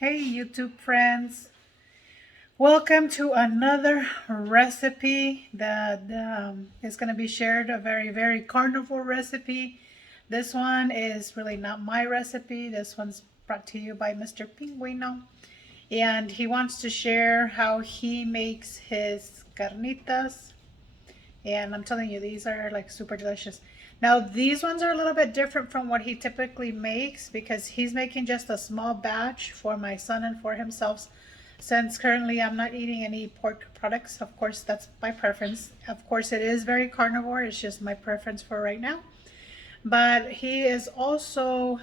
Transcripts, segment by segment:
Hey YouTube friends, welcome to another recipe that is going to be shared, a very carnivore recipe. This one is really not my recipe. This one's brought to you by Mr. Pinguino, and he wants to share how he makes his carnitas. And I'm telling you, these are like super delicious. Now, these ones are a little bit different from what he typically makes because he's making just a small batch for my son and for himself. Since currently I'm not eating any pork products, of course, that's my preference. Of course, it is very carnivore. It's just my preference for right now. But he is also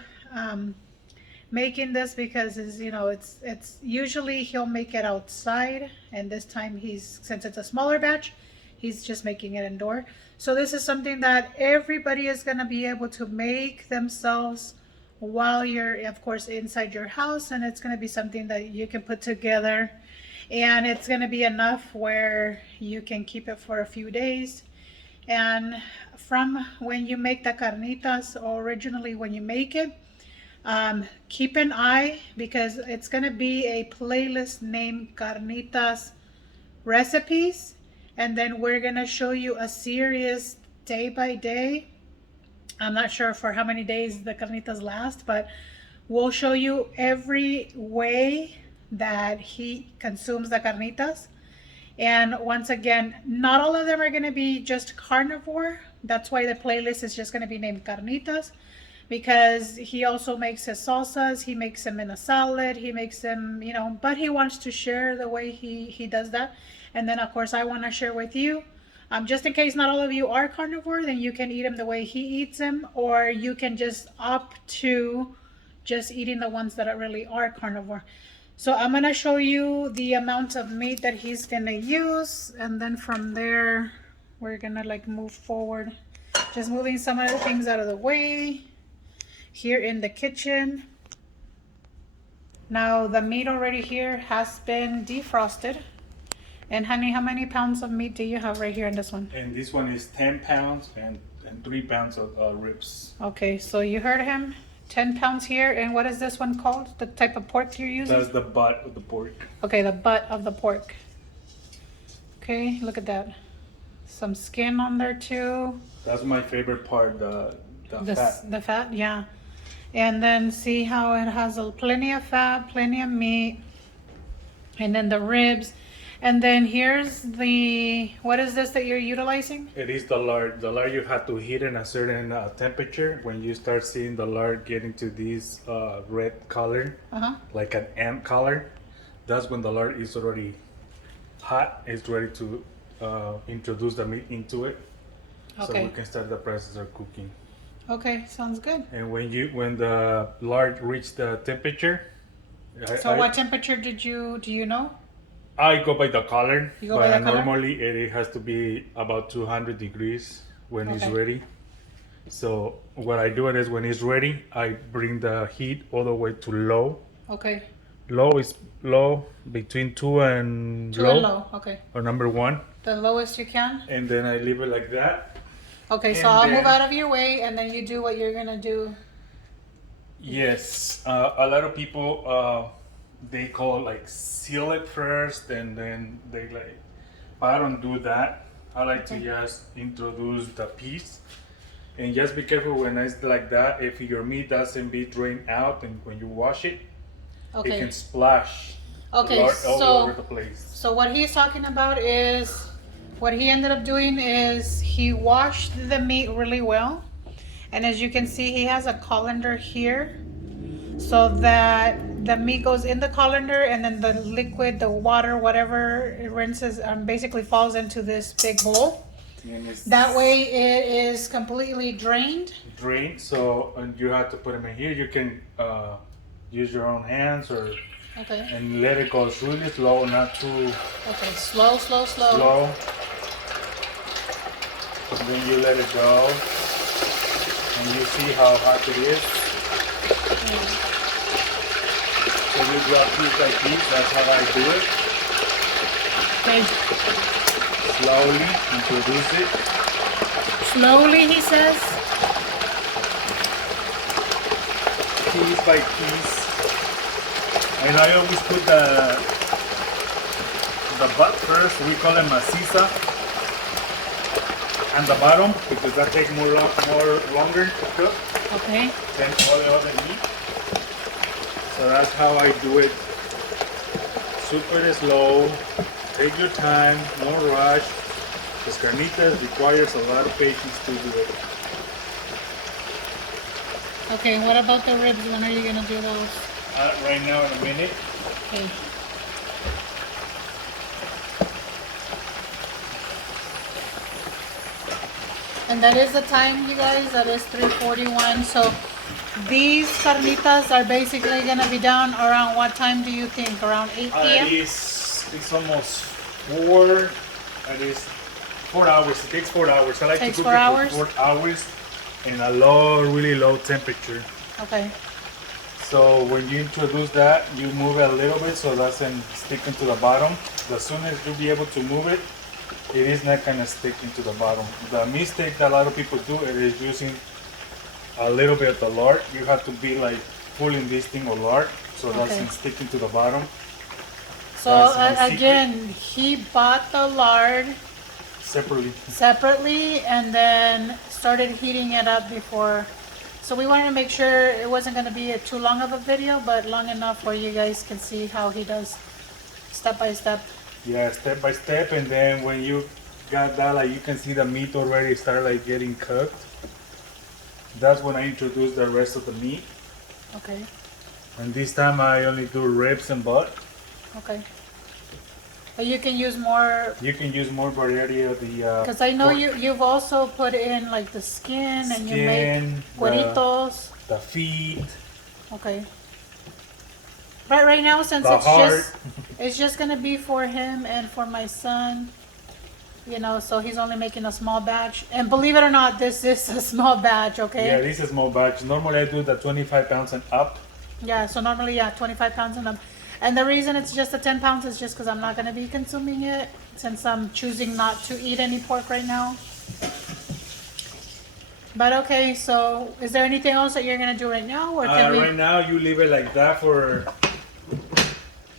making this because it's usually he'll make it outside, and this time since it's a smaller batch, he's just making it indoor. So this is something that everybody is going to be able to make themselves while you're, of course, inside your house, and it's going to be something that you can put together, and it's going to be enough where you can keep it for a few days. And from when you make the carnitas, or originally when you make it, keep an eye because it's going to be a playlist named Carnitas Recipes, and then we're going to show you a series day by day. I'm not sure for how many days the carnitas last, but we'll show you every way that he consumes the carnitas. And once again, not all of them are going to be just carnivore. That's why the playlist is just going to be named Carnitas, because he also makes his salsas. He makes them in a salad. He makes them, but he wants to share the way he does that. And then, of course, I want to share with you. Just in case not all of you are carnivore, then you can eat them the way he eats them, or you can just opt to just eating the ones that really are carnivore. So I'm going to show you the amount of meat that he's going to use, and then from there, we're going to move forward. Just moving some of the things out of the way here in the kitchen. Now the meat already here has been defrosted. And honey, how many pounds of meat do you have right here in this one? And this one is 10 pounds and 3 pounds of ribs. Okay, so you heard him. 10 pounds here. And what is this one called? The type of pork you're using? That's the butt of the pork. Okay, the butt of the pork. Okay, look at that. Some skin on there too. That's my favorite part, the fat. The fat, yeah. And then see how it has plenty of fat, plenty of meat. And then the ribs. And then here's what is this that you're utilizing? It is the lard. The lard, you have to heat in a certain temperature. When you start seeing the lard getting to this red color, like an ant color, that's when the lard is already hot. It's ready to introduce the meat into it. Okay. So we can start the process of cooking. Okay, sounds good. And when the lard reaches the temperature. So what temperature do you know? I go by the color, but normally it has to be about 200 degrees when it's ready. So what I do is when it's ready, I bring the heat all the way to low. Okay. Low is low, between 2 and low. 2 and low, okay. Or number 1. The lowest you can? And then I leave it like that. Okay, so I'll move out of your way and then you do what you're going to do. Yes, a lot of people... they call seal it first and then but I don't do that. I like to just introduce the piece, and just be careful when it's like that. If your meat doesn't be drained out, and when you wash it, it can splash all over the place. So what he's talking about is, what he ended up doing is he washed the meat really well, and as you can see, he has a colander here, so that the meat goes in the colander, and then the liquid, the water, whatever it rinses, basically falls into this big bowl. That way it is completely drained. So and you have to put them in here. You can use your own hands and let it go really slow, not too... Okay, slow. Slow. And then you let it go. And you see how hot it is. So you drop piece by piece, that's how I do it. Okay. Slowly introduce it. Slowly, he says. Piece by piece. And I always put the butt first. We call them maciza, and the bottom because that takes more longer to cook Okay. than all the other meat. So that's how I do it. Super slow. Take your time. No rush. Because carnitas requires a lot of patience to do it. Okay, what about the ribs? When are you gonna do those? Right now in a minute. Okay. And that is the time, you guys. That is 3:41. So these carnitas are basically gonna be done around what time do you think? Around 8 p.m. It's almost 4. It is 4 hours. It takes 4 hours. I like Takes to cook 4 it hours? for 4 hours in a low, really low temperature. Okay. So when you introduce that, you move it a little bit so it doesn't stick into the bottom. As soon as you'll be able to move it, it is not gonna stick into the bottom. The mistake that a lot of people do is using a little bit of the lard. You have to be like pulling this thing of lard so it doesn't stick into the bottom. So That's my again, he bought the lard separately. and then started heating it up before. So we wanted to make sure it wasn't going to be too long of a video, but long enough where you guys can see how he does step by step. Yeah, step by step, and then when you got that, like you can see the meat already start like getting cooked. That's when I introduce the rest of the meat. Okay. And this time I only do ribs and butt. Okay. But you can use more. You can use more variety of the. Because I know pork. you've also put in like the skin and you make Skin, cueritos. the feet, Okay. But right now, since the heart. it's just gonna be for him and for my son, you know, so he's only making a small batch. And believe it or not, this is a small batch, okay? Yeah, this is small batch. Normally I do the 25 pounds and up. Yeah, so normally, 25 pounds and up. And the reason it's just the 10 pounds is just because I'm not gonna be consuming it since I'm choosing not to eat any pork right now. But okay, so is there anything else that you're gonna do right now, or can we? Right now you leave it like that for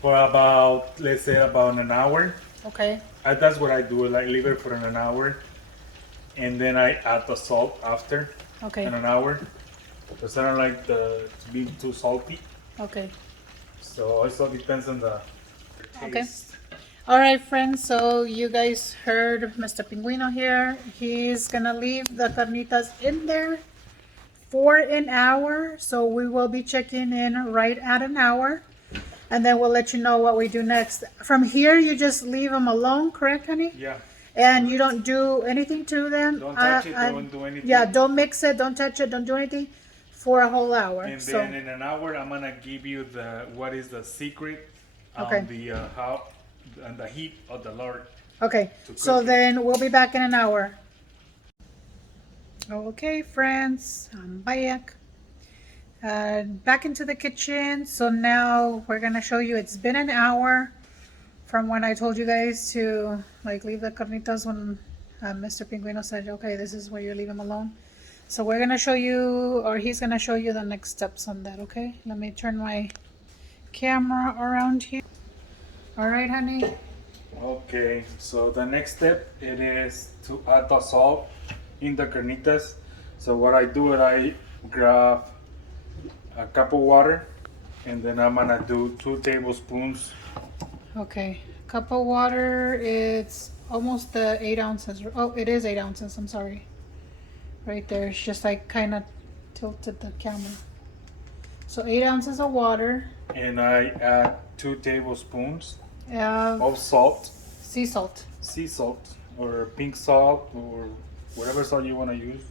about, let's say, about an hour. Okay. That's what I do. Like leave it for an hour, and then I add the salt after Okay. in an hour, because I don't like to be too salty. Okay. So also depends on the taste. Okay. All right, friends. So you guys heard Mr. Pinguino here. He's gonna leave the carnitas in there for an hour. So we will be checking in right at an hour, and then we'll let you know what we do next. From here, you just leave them alone, correct, honey? Yeah. And you don't do anything to them. Don't touch it. Don't do anything. Yeah, don't mix it. Don't touch it. Don't do anything for a whole hour. And So then in an hour, I'm gonna give you what is the secret on Okay. the how and the heat of the lard. okay. To So cook it. then we'll be back in an hour. Okay, friends, I'm back. Back into the kitchen. So now we're gonna show you. It's been an hour from when I told you guys to like leave the carnitas when Mr. Pinguino said, okay, this is where you leave him alone. So we're gonna show you, or he's gonna show you the next steps on that. Okay, let me turn my camera around here. All right, honey. Okay, so the next step it is to add the salt in the carnitas. So what I do is I grab a cup of water, and then I'm gonna do 2 tablespoons. Okay, cup of water. It's almost the 8 ounces. Oh, it is 8 ounces. I'm sorry. Right there. It's just like kind of tilted the camera. So 8 ounces of water. And I add 2 tablespoons Of of salt, sea salt. sea salt, or pink salt, or whatever salt you want to use.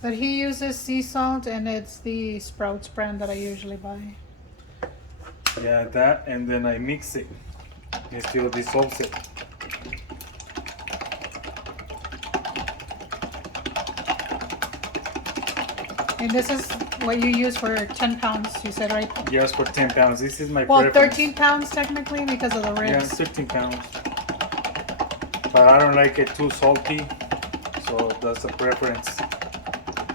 But he uses sea salt, and it's the Sprouts brand that I usually buy. Yeah, that, and then I mix it. It still dissolves it. And this is what you use for 10 pounds, you said, right? Just for 10 pounds. This is my Well, preference. 13 pounds technically because of the Yeah, ribs. 13 pounds. But I don't like it too salty, so that's a preference.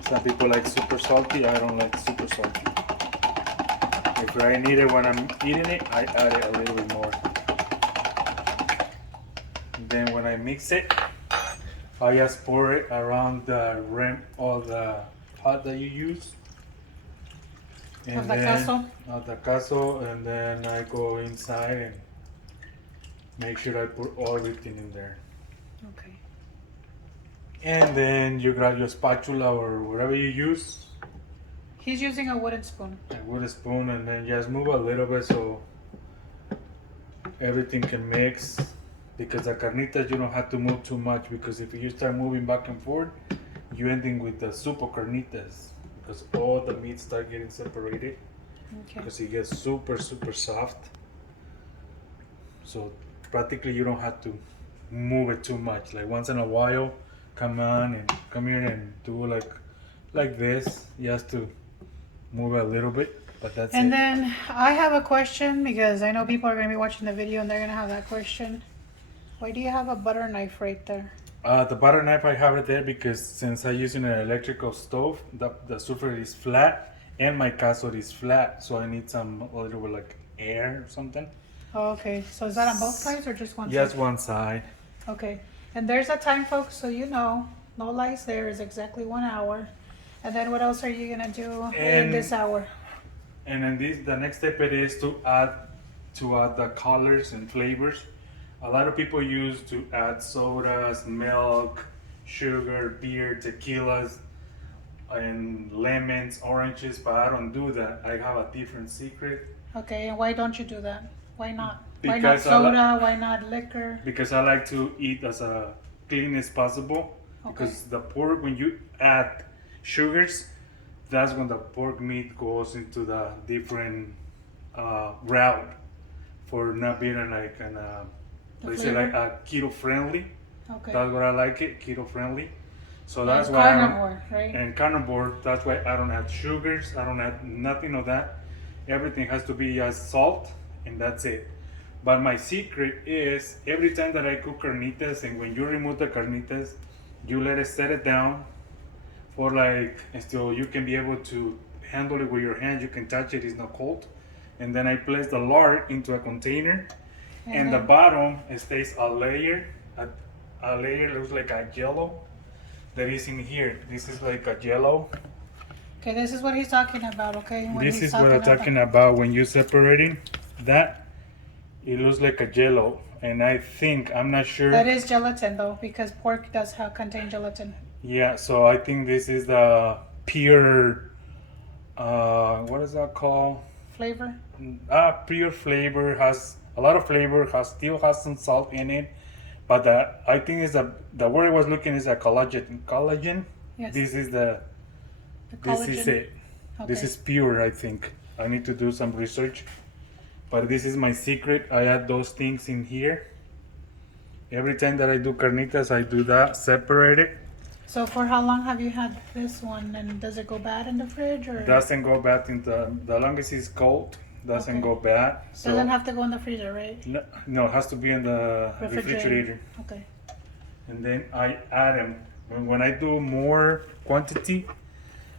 Some people like super salty. I don't like super salty. If I need it when I'm eating it, I add it a little bit more. Then when I mix it, I just pour it around the rim of the pot that you use. And Of the then, caso? of the caso, and then I go inside and make sure I put everything in there. Okay. And then you grab your spatula or whatever you use, He's using a wooden spoon. with a spoon, and then just move a little bit so everything can mix. Because the carnitas, you don't have to move too much, because if you start moving back and forth, you ending with the soup of carnitas, because all the meat start getting separated, Okay. because it gets super soft. So practically you don't have to move it too much. Like once in a while, come here and do like this. You have to move it a little bit, but that's And it. then I have a question, because I know people are going to be watching the video and they're going to have that question. Why do you have a butter knife right there? The butter knife, I have it there because since I'm using an electrical stove, the surface is flat and my caso is flat, so I need a little bit like air or something. Oh, okay. So is that on both sides or just one Just side? one side. Okay. And there's a time, folks, so you know. No lies there is exactly 1 hour. And then what else are you going to do in this hour? And then the next step it is to add the colors and flavors. A lot of people use to add sodas, milk, sugar, beer, tequilas, and lemons, oranges, but I don't do that. I have a different secret. Okay, and why don't you do that? Why not? Why not Because soda? Why not liquor? Because I like to eat as clean as possible. Okay. Because the pork, when you add sugars, that's when the pork meat goes into the different route for not being like The let's say like flavor? keto friendly. Okay. That's what I like it, keto friendly. So And that's why carnivore, right? and carnivore. That's why I don't add sugars. I don't add nothing of that. Everything has to be just salt, and that's it. But my secret is every time that I cook carnitas, and when you remove the carnitas, you let it set it down for like until you can be able to handle it with your hands. You can touch it; it's not cold. And then I place the lard into a container, and the then- bottom it stays a layer. A layer looks like a yellow that is in here. This is like a yellow. Okay, this is what he's talking about, okay? When This he's is what I'm talking about when you're separating that. It looks like a jello, and I think I'm not sure. That is gelatin, though, because pork does contain gelatin. Yeah, so I think this is the pure. What is that called? Flavor? Pure flavor has a lot of flavor. Still has some salt in it, but I think is the word I was looking is a collagen. Collagen. Yes. This is The This is collagen. it. This Okay. is pure. I think I need to do some research. But this is my secret. I add those things in here. Every time that I do carnitas, I do that, separate it. So for how long have you had this one, and does it go bad in the fridge, or Doesn't go bad in the longest it's cold. Doesn't Okay. go bad. So doesn't have to go in the freezer, right? no, it has to be in the refrigerator. Okay. And then I add them. When I do more quantity,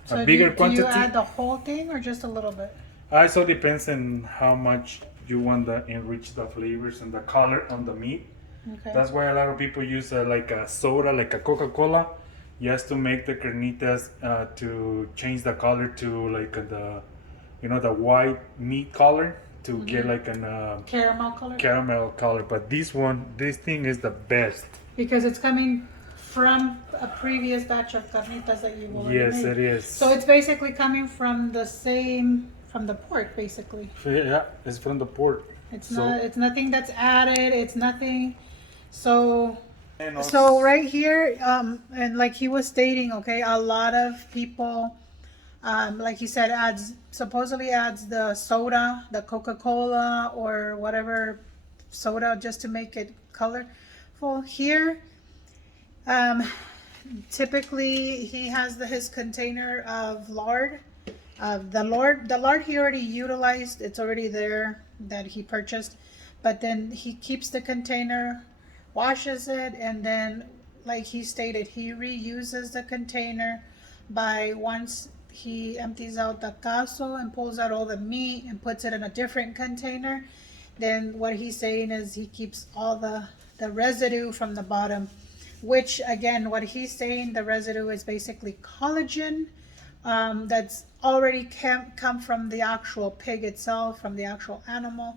So a bigger do quantity. you add the whole thing or just a little bit? Also depends on how much you want to enrich the flavors and the color on the meat. Okay. That's why a lot of people use like a soda, like a Coca-Cola, just to make the carnitas to change the color to like the white meat color to get like an Caramel color? caramel color. But this thing is the best. Because it's coming from a previous batch of carnitas that you already Yes, made. it is. So it's basically coming from the pork, basically. Yeah, it's from the pork. It's So- not. It's nothing that's added. It's nothing. So And right here, and like he was stating, okay, a lot of people, like he said, supposedly adds the soda, the Coca-Cola or whatever soda just to make it colorful. Here, typically he has his container of lard. The lard he already utilized. It's already there that he purchased, but then he keeps the container, washes it, and then, like he stated, he reuses the container by once he empties out the caso and pulls out all the meat and puts it in a different container, then what he's saying is he keeps all the residue from the bottom, which again, what he's saying, the residue is basically collagen, that's already come from the actual pig itself, from the actual animal.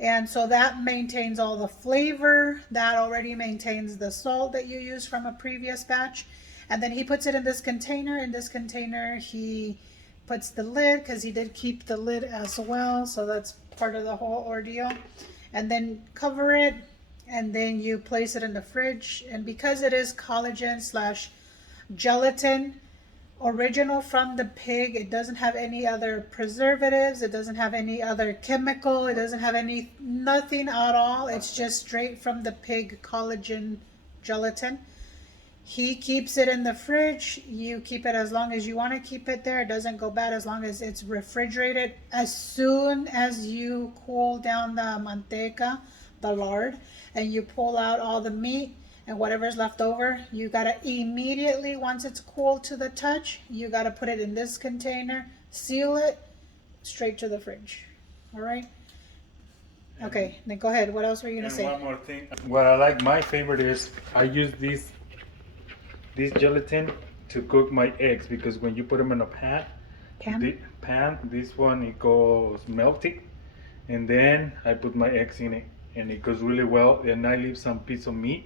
And so that maintains all the flavor, that already maintains the salt that you used from a previous batch. And then he puts it in this container. In this container, he puts the lid, because he did keep the lid as well. So that's part of the whole ordeal. And then cover it, and then you place it in the fridge. And because it is collagen slash gelatin, original from the pig, it doesn't have any other preservatives, it doesn't have any other chemical, it doesn't have nothing at all. It's just straight from the pig collagen gelatin. He keeps it in the fridge. You keep it as long as you want to keep it there. It doesn't go bad as long as it's refrigerated. As soon as you cool down the manteca, the lard, and you pull out all the meat and whatever's left over, you gotta immediately, once it's cool to the touch, you gotta put it in this container, seal it, straight to the fridge. All right? Okay, then go ahead. What else were you gonna say? One more thing. What I like, my favorite is I use this gelatin to cook my eggs, because when you put them in a pan, this one, it goes melty, and then I put my eggs in it, and it goes really well. And I leave some piece of meat.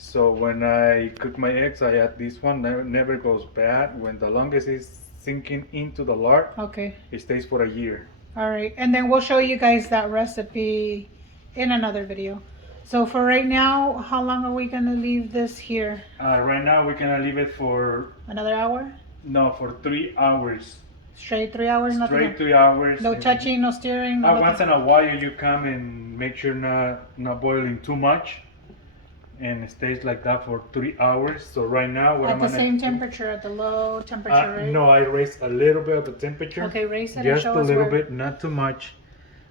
So when I cook my eggs, I add this one. Never goes bad. When the longest is sinking into the lard, okay, it stays for a year. All right, and then we'll show you guys that recipe in another video. So for right now, how long are we gonna leave this here? Right now we're gonna leave it for another hour. No, for 3 hours. Straight 3 hours. Straight 3 hours. No touching, no stirring. No once in a while you come and make sure not boiling too much, and it stays like that for 3 hours. So right now, what at the same temperature, at the low temperature, right? No, I raised a little bit of the temperature. Okay, raise it. Just and show a us little where. bit, not too much.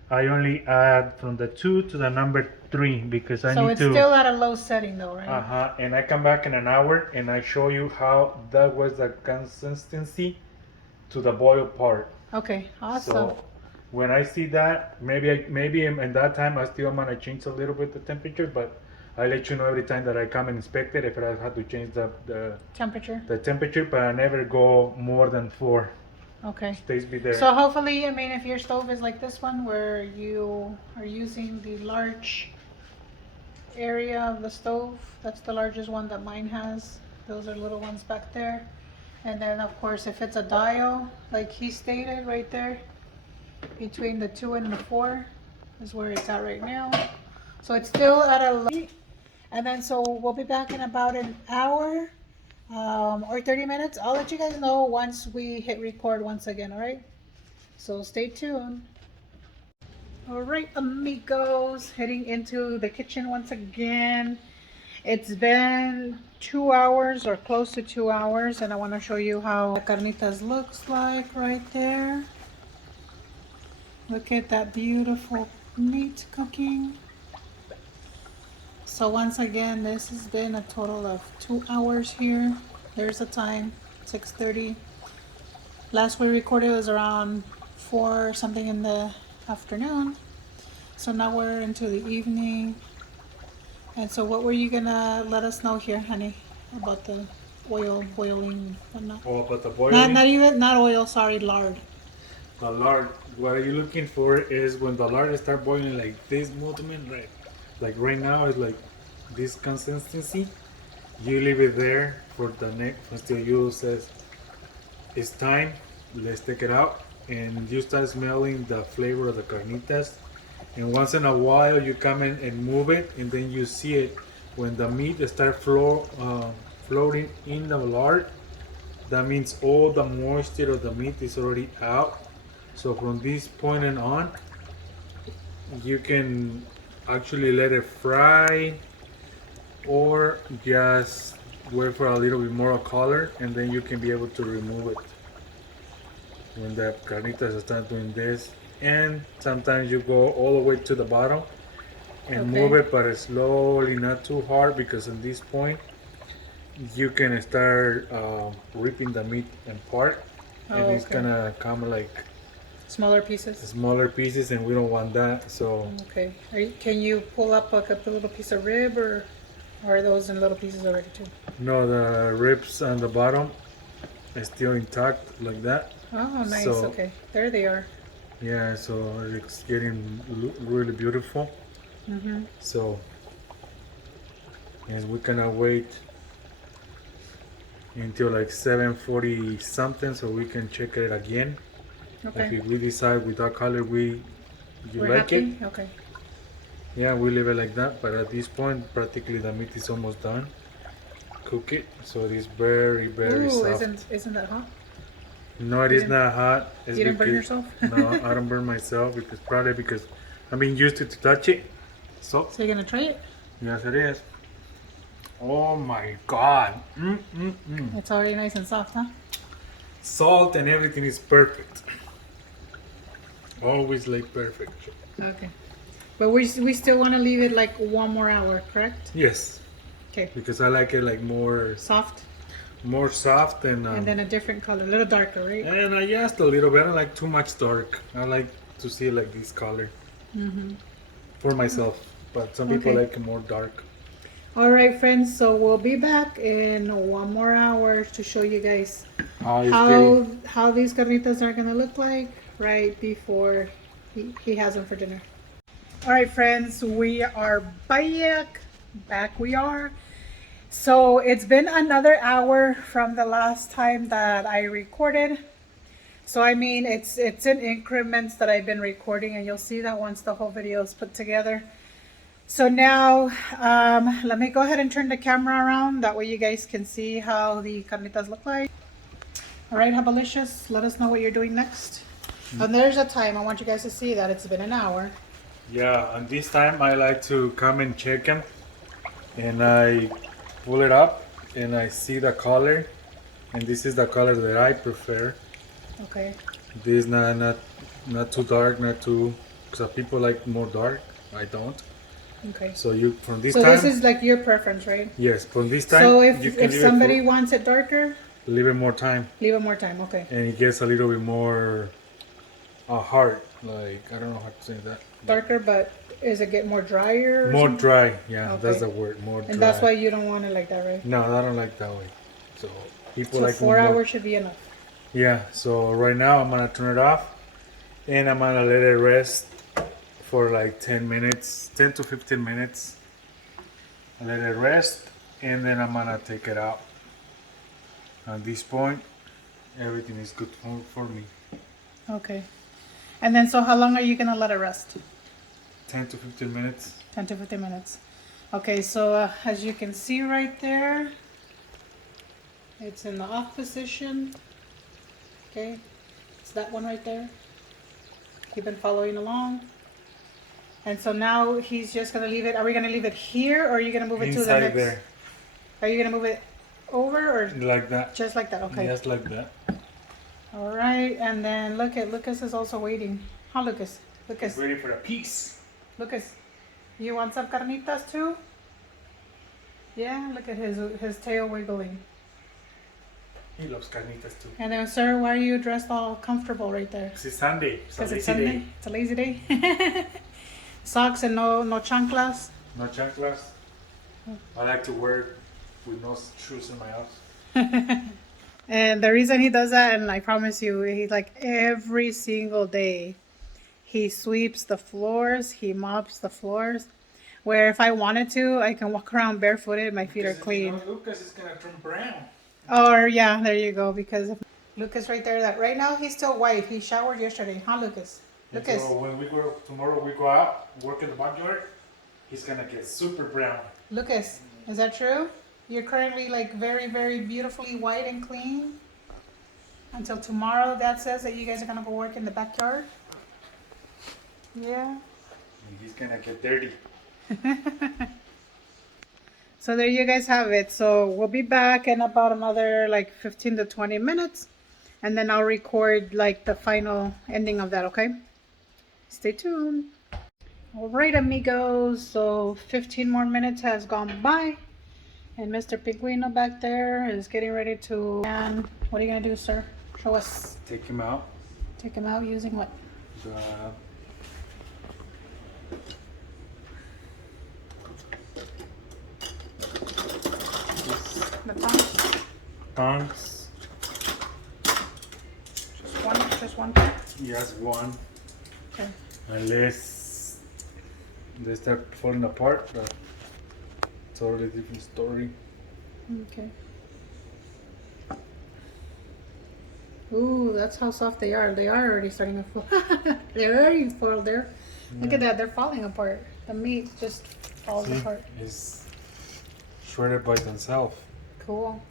I only add from the 2 to the number 3 because I need to. So it's still at a low setting though, right? And I come back in an hour and I show you how that was the consistency to the boiled part. Okay, awesome. So when I see that, maybe in that time I still gonna change a little bit the temperature, but I let you know every time that I come and inspect it if I have to change the temperature. The temperature, but I never go more than 4. Okay. Stays be there. So hopefully, I mean, if your stove is like this one, where you are using the large area of the stove, that's the largest one that mine has. Those are little ones back there. And then of course, if it's a dial, like he stated right there, between the 2 and the 4 is where it's at right now. So it's still at a low. And then so we'll be back in about an hour. Or 30 minutes. I'll let you guys know once we hit record once again, all right? So stay tuned. All right, amigos, heading into the kitchen once again. It's been 2 hours or close to 2 hours, and I want to show you how the carnitas looks like right there. Look at that beautiful meat cooking. So once again, this has been a total of 2 hours here. There's the time, 6:30. Last we recorded was around 4 something in the afternoon. So now we're into the evening. And so what were you gonna let us know here, honey, about the oil boiling and whatnot? Oh, about the boiling? Not oil, sorry, lard. The lard, what you're looking for is when the lard start boiling like this movement, right? Like right now, it's like this consistency. You leave it there for the next until you says it's time. Let's take it out, and you start smelling the flavor of the carnitas. And once in a while, you come in and move it, and then you see it when the meat start floating in the lard. That means all the moisture of the meat is already out. So from this point on, you can actually let it fry or just wait for a little bit more color, and then you can be able to remove it when the carnitas start doing this. And sometimes you go all the way to the bottom and move it, but slowly, not too hard, because at this point you can start ripping the meat apart. and Oh, it's okay. gonna come like Smaller pieces. smaller pieces, and we don't want that. So Okay. Can you pull up like a little piece of rib, or are those in little pieces already too? no, the ribs on the bottom is still intact like that. Oh, nice. So Okay. There they are. yeah, so it's getting really beautiful. Mm-hmm. So yes, we cannot wait until like 7:40 something, so we can check it again. Okay. If we decide with that color you We're like it, happy? Okay. yeah, we leave it like that. But at this point, practically the meat is almost done. Cook it, so it is very Ooh, soft. isn't that hot? No, it You is didn't not hot. It's you didn't burn because yourself? no, I don't burn myself because probably because I've been used to touch it. So So you're gonna try it? yes, it is. Oh my God! It's already nice and soft, huh? Salt and everything is perfect. Always like perfect. Okay. But we still want to leave it like 1 more hour, correct? Yes, Okay. because I like it like Soft, more soft and then a different color, a little darker, right? and I just a little bit. I don't like too much dark. I like to see it like this color for myself. But some people Okay. like it more dark. All right, friends. So we'll be back in 1 more hour to show you guys Oh, it's getting. how these carnitas are gonna look like right before he has them for dinner. All right, friends. We are back. Back we are. So it's been another hour from the last time that I recorded. So I mean, it's in increments that I've been recording, and you'll see that once the whole video is put together. So now, let me go ahead and turn the camera around. That way you guys can see how the carnitas look like. All right, Habalicious, let us know what you're doing next. And there's a time. I want you guys to see that it's been an hour. Yeah, and this time I like to come and check them, and I pull it up and I see the color, and this is the color that I prefer. Okay. This is not too dark, not too. Some people like more dark. I don't. Okay. So you from this So time. this is like your preference, right? Yes, from this time So you can if leave somebody it wants it darker, leave it more time, leave it more time. Okay. and it gets a little bit more hard. Like I don't know how to say that. Darker, but is it get more drier? Or More something? dry. Yeah, Okay. that's the word. More dry. And that's why you don't want it like that, right? No, I don't like that way. So people So like 4 more. hours should be enough. Yeah. So right now I'm gonna turn it off, and I'm gonna let it rest for like 10 minutes, 10 to 15 minutes. Let it rest, and then I'm gonna take it out. At this point, everything is good for me. Okay. And then, so how long are you gonna let it rest? 10 to 15 minutes. 10 to 15 minutes. Okay, so as you can see right there, it's in the off position. Okay, it's that one right there. You've been following along. And so now he's just gonna leave it. Are we gonna leave it here, or are you gonna move it to the Inside next? there, Are you gonna move it over, or like that. just like that? Okay. Just like that. All right, and then look at Lucas is also waiting. Huh, Lucas? Lucas, Ready for a piece. Lucas, you want some carnitas too? Yeah, look at his tail wiggling. He loves carnitas too. And then, sir, why are you dressed all comfortable right there? It's Sunday. Because it's Sunday. It's a lazy day. Socks and no chanclas. No chanclas. I like to wear with no shoes in my house. And the reason he does that, and I promise you, he like every single day, he sweeps the floors, he mops the floors. Where if I wanted to, I can walk around barefooted, my feet are clean. Lucas is gonna turn brown. Or yeah, there you go. Because Lucas right there, that right now he's still white. He showered yesterday, huh, Lucas? And Lucas. so when tomorrow we go out, work in the backyard, he's gonna get super brown. Lucas, is that true? You're currently like very, very beautifully white and clean. Until tomorrow, Dad says that you guys are gonna go work in the backyard. Yeah. And he's gonna get dirty. So there you guys have it. So we'll be back in about another like 15 to 20 minutes. And then I'll record like the final ending of that, okay? Stay tuned. All right, amigos. So 15 more minutes has gone by. And Mr. Pinguino back there is getting ready to... And what are you going to do, sir? Show us. Take him out. Take them out using what? The The tongs? tongs. Just one pack? Yes, one. Okay. Unless they start falling apart, but it's already a different story. Okay. Ooh, that's how soft they are. They are already starting to fall. They're already fall there. Look at that. They're falling apart. The meat just falls See, apart. it's shredded by themselves. Cool.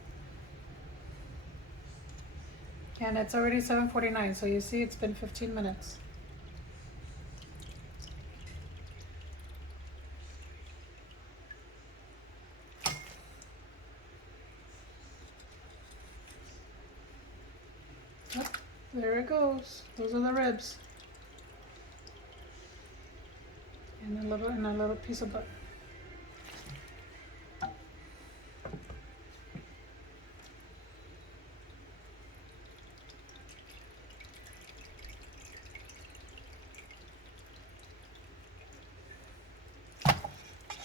And it's already 7:49, so you see it's been 15 minutes. Oh, there it goes. Those are the ribs. And a little piece of butter.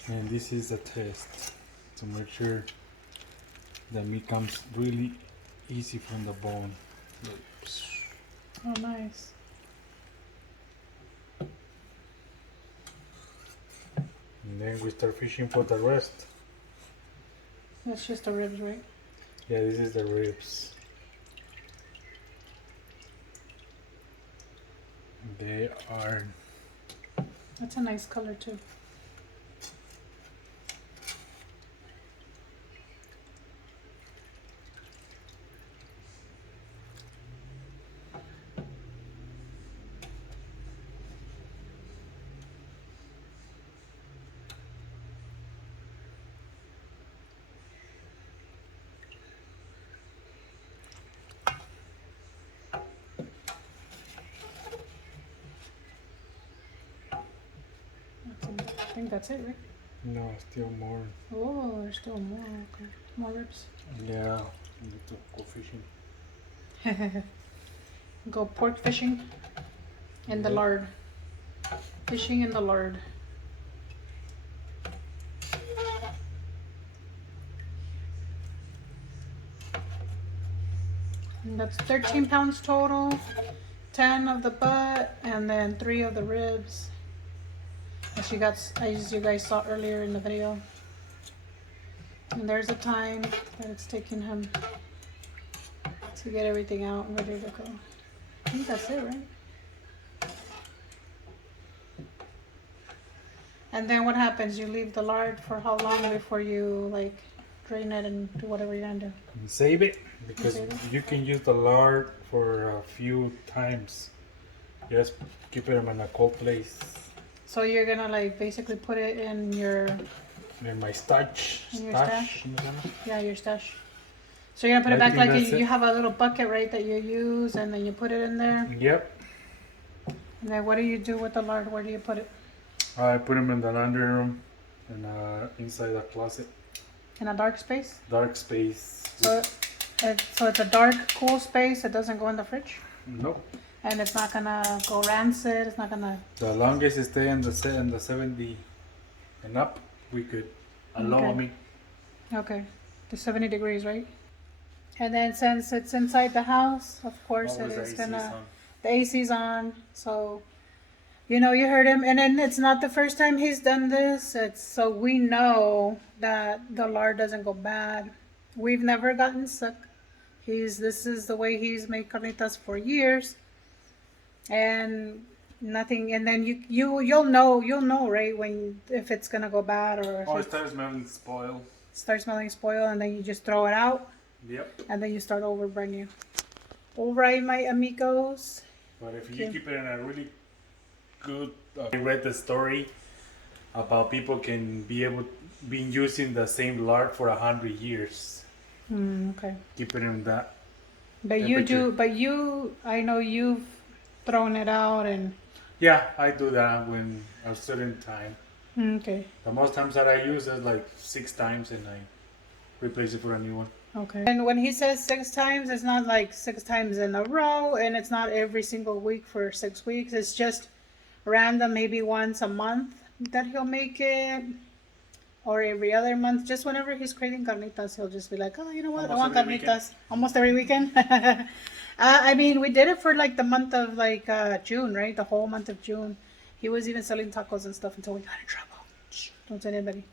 And this is a test to make sure the meat comes really easy from the bone. Oh, nice. And then we start fishing for the rest. That's just the ribs, right? Yeah, this is the ribs. They are. That's a nice color too. I think that's it, right? No, still more. Oh, there's still more. Okay. More ribs. Yeah, we need to go fishing. Go pork fishing in the Yep. lard. Fishing in the lard. And that's 13 pounds total. 10 of the butt and then 3 of the ribs. As you guys saw earlier in the video. And there's a time that it's taking him to get everything out and ready to go. I think that's it, right? And then what happens? You leave the lard for how long before you like drain it and do whatever you're gonna do? And save it because Save it? you can use the lard for a few times. Just keep it in a cold place. So you're gonna like basically put it in your In my stash. In your stash? ¿no se llama? Yeah, your stash. So you're gonna put it I back think like that's you it. have a little bucket, right, that you use, and then you put it in there. Yep. And then what do you do with the lard? Where do you put it? I put them in the laundry room and inside the closet. In a dark space. Dark space. So it's a dark, cool space. It doesn't go in the fridge, Nope. and it's not gonna go rancid. It's not gonna. The longest it stay in the 70 and up, we could allow Okay. me. Okay, to 70 degrees, right? And then since it's inside the house, of course, Always it the is AC gonna. on. The AC's on, so you know you heard him, and then it's not the first time he's done this. It's so we know that the lard doesn't go bad. We've never gotten sick. This is the way he's made carnitas for years, and nothing. And then you'll know right when if it's gonna go bad or if Oh, it it starts smelling spoiled. starts smelling spoiled, and then you just throw it out, Yep. and then you start over brand new. All right, my amigos. But if you Okay. keep it in a really good, I read the story about people can been using the same lard for 100 years. Okay. Keep it in that. But I know you've thrown it out and Yeah, I do that when a certain time. okay. The most times that I use is like 6 times, and I replace it for a new one. Okay. And when he says 6 times, it's not like 6 times in a row, and it's not every single week for 6 weeks. It's just random, maybe once a month that he'll make it, or every other month. Just whenever he's craving carnitas, he'll just be like, "Oh, you know what? I want Almost every carnitas." weekend. Almost every weekend. I mean, we did it for like the month of like June, right? The whole month of June. He was even selling tacos and stuff until we got in trouble. Shh, don't tell anybody.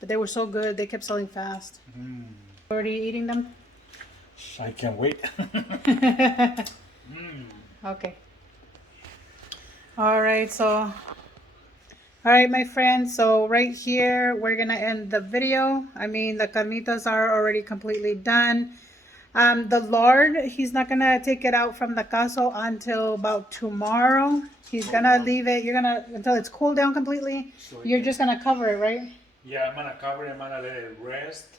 But they were so good. They kept selling fast. Already eating them? I can't wait. Okay. All right, so my friends, so right here we're gonna end the video. I mean, the carnitas are already completely done. The lard, he's not gonna take it out from the caso until about tomorrow. He's gonna leave it, you're gonna, until it's cooled down completely. You're just gonna cover it, right? Yeah, I'm gonna cover it. I'm gonna let it rest.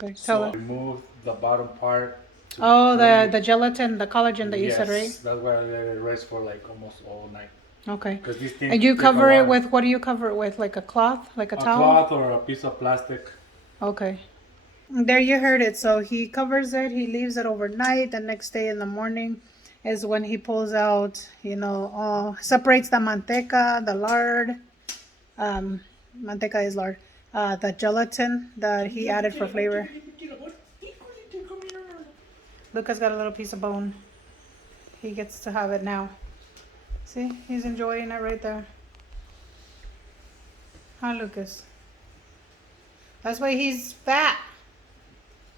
Okay, So tell them. remove the bottom part. Oh, the gelatin, the collagen that you said, right? Yes, that's why I let it rest for like almost all night. Okay. Because these things And you take cover a it while. with, what do you cover it with? Like a cloth? Like a A towel? cloth or a piece of plastic. Okay. There you heard it. So he covers it, he leaves it overnight. The next day in the morning is when he pulls out, separates the manteca, the lard. Manteca is lard. The gelatin that he added for flavor. Lucas got a little piece of bone. He gets to have it now. See, he's enjoying it right there. Huh, Lucas? That's why he's fat.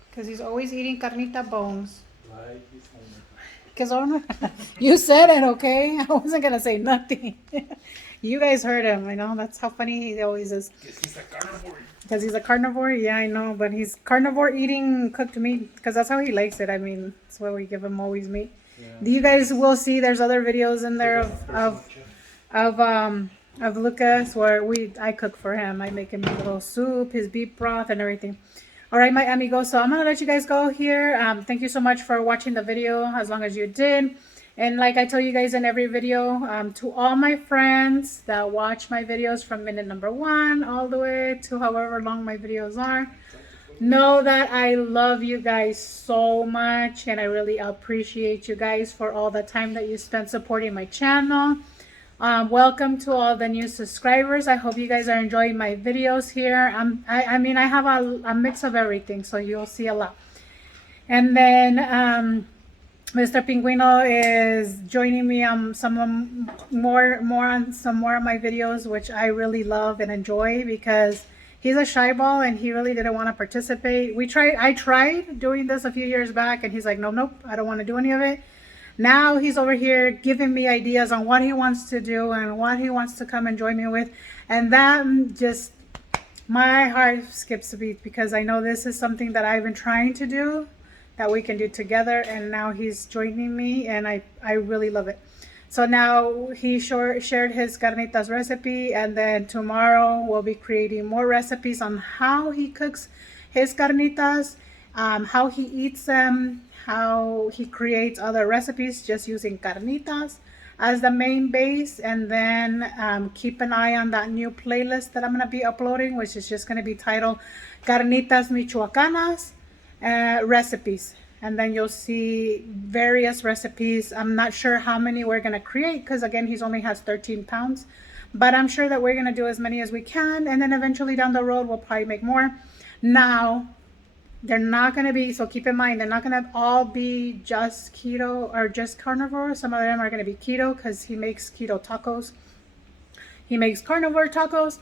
Because he's always eating carnita bones. Right. Because you said it, okay? I wasn't going to say nothing. You guys heard him. I know. That's how funny he always is. Because he's a carnivore. Because he's a carnivore? Yeah, I know. But he's carnivore eating cooked meat. Because that's how he likes it. I mean, that's why we give him always meat. Yeah. You guys will see there's other videos in there of Lucas where I cook for him. I make him a little soup, his beef broth, and everything. All right, my amigos, so I'm going to let you guys go here. Thank you so much for watching the video, as long as you did. And like I tell you guys in every video, to all my friends that watch my videos from minute number 1 all the way to however long my videos are, know that I love you guys so much, and I really appreciate you guys for all the time that you spent supporting my channel. Welcome to all the new subscribers. I hope you guys are enjoying my videos here. I mean, I have a mix of everything, so you'll see a lot. And then Mr. Pinguino is joining me on some more of my videos, which I really love and enjoy, because he's a shy ball and he really didn't want to participate. I tried doing this a few years back, and he's like, nope, I don't want to do any of it. Now he's over here giving me ideas on what he wants to do and what he wants to come and join me with. And that just, my heart skips a beat, because I know this is something that I've been trying to do, that we can do together. And now he's joining me, and I really love it. So now he shared his carnitas recipe, and then tomorrow we'll be creating more recipes on how he cooks his carnitas, how he eats them, how he creates other recipes just using carnitas as the main base. And then keep an eye on that new playlist that I'm going to be uploading, which is just going to be titled Carnitas Michoacanas recipes. And then you'll see various recipes. I'm not sure how many we're going to create, because again, he only has 13 pounds, but I'm sure that we're going to do as many as we can. And then eventually down the road, we'll probably make more. Now, they're not going to be, so keep in mind, they're not going to all be just keto or just carnivore. Some of them are going to be keto, because he makes keto tacos. He makes carnivore tacos.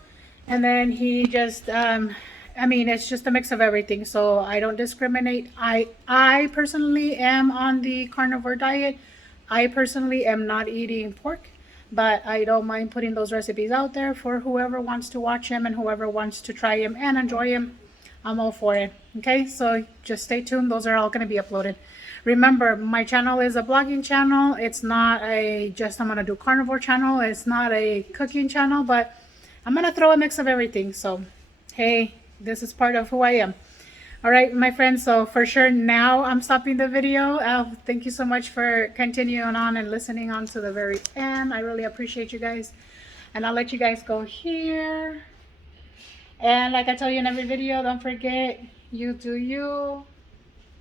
And then he just, I mean, it's just a mix of everything. So I don't discriminate. I personally am on the carnivore diet. I personally am not eating pork, but I don't mind putting those recipes out there for whoever wants to watch them and whoever wants to try them and enjoy them. I'm all for it. Okay, so just stay tuned. Those are all going to be uploaded. Remember, my channel is a blogging channel. It's not I'm going to do carnivore channel. It's not a cooking channel, but I'm going to throw a mix of everything. So, hey, this is part of who I am. All right, my friends. So for sure, now I'm stopping the video. Thank you so much for continuing on and listening on to the very end. I really appreciate you guys. And I'll let you guys go here. And like I tell you in every video, don't forget, you do you.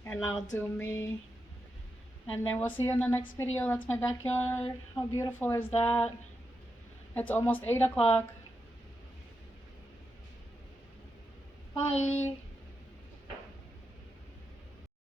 and I'll do me. And then we'll see you in the next video. That's my backyard. How beautiful is that? It's almost 8 o'clock. Bye.